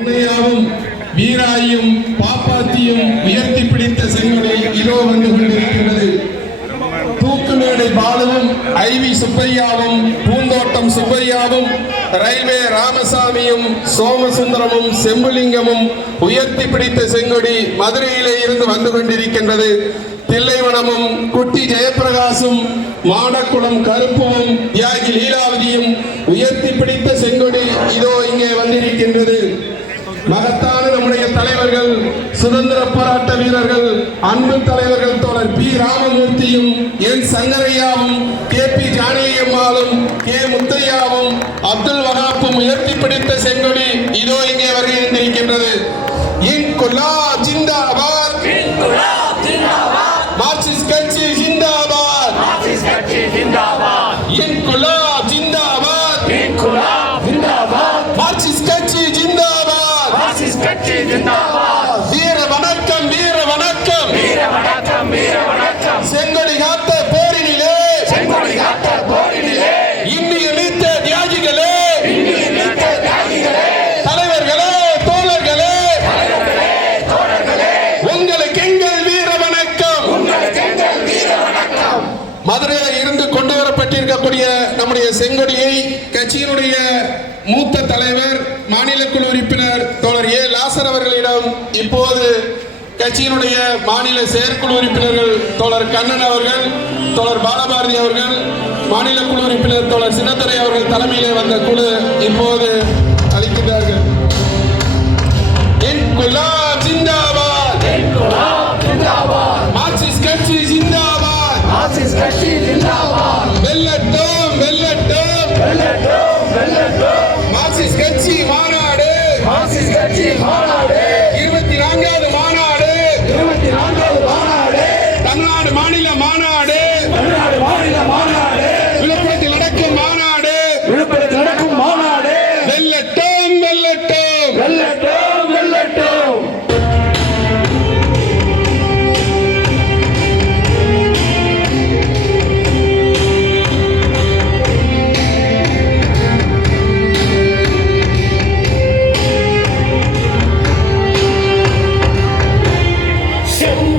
உண்மையாவும் வீராயும் பாப்பாத்தியும் உயர்த்தி பிடித்த செங்கலை இதோ வந்து கொண்டிருக்கிறது தூக்குமேடை பாலுவும் ஐவி சுப்பையாவும் பூந்தோட்டம் சுப்பையாவும் ரயில்வே ராமசாமியும் சோமசுந்தரமும் செம்புலிங்கமும் உயர்த்தி பிடித்த செங்கொடி மதுரையிலே இருந்து வந்து கொண்டிருக்கின்றது. தில்லைவனமும் குட்டி ஜெயபிரகாசும் மாடக்குளம் கருப்புவும் தியாகி லீலாவதியும் உயர்த்தி பிடித்த செங்கொடி இதோ இருக்கின்றது மகத்தான நம்முடைய தலைவர்கள் சுதந்திர போராட்ட வீரர்கள் அன்பு தலைவர்கள் தோழர் பி. ராமமூர்த்தியும் என் சங்கரையாவும் கே. பி. ஜானகியம்மாளும் கே. முத்தையாவும் அப்துல் வகாப்பும் உயர்த்தி பிடித்த செங்கொடி இதோ இங்கே வருகின்றிருக்கின்றது இன்குலா ஜிந்தாபாத் ஜிந்தா. மார்க்சிஸ்ட் கட்சி ஜிந்தாபாத். மார்க்சிஸ்ட் கட்சி ஜிந்தாபாத். வீர வணக்கம் வீர வணக்கம். வீர வணக்கம் வீர வணக்கம். செங்கொடி காத்த போரினிலே. செங்கொடி காத்த போரினிலே. இந்திய நீத்த தியாகிகளே. இந்திய நீத்த தியாகிகளே. தலைவர்களே தோழர்களே. தலைவர்களே தோழர்களே. உங்களுக்கு எங்கள் வீர வணக்கம். உங்களுக்கு எங்கள் வீர வணக்கம். மதுரையில் பெற்றிருக்கக்கூடிய நம்முடைய செங்கொடியை கட்சியினுடைய மூத்த தலைவர் மாநில குழு உறுப்பினர் தோழர் ஏ. லாசர் அவர்களிடம் இப்போது கட்சியினுடைய மாநில செயற்குழு உறுப்பினர்கள் தோழர் கண்ணன் அவர்கள் தோழர் பாலபாரதி அவர்கள் மாநில குழு உறுப்பினர் தோழர் சின்னத்துறை அவர்கள் தலைமையிலே வந்த குழு இப்போது அளிக்கின்றார்கள். என் குலா மார்க்சிஸ்ட் கட்சி ஜிந்தாபாத். வெல்லட்டும் வெல்லட்டும். வெல்லட்டும் வெல்லட்டும். மார்க்சிஸ்ட் கட்சி மாநாடு. மார்க்சிஸ்ட் கட்சி மாநாடு.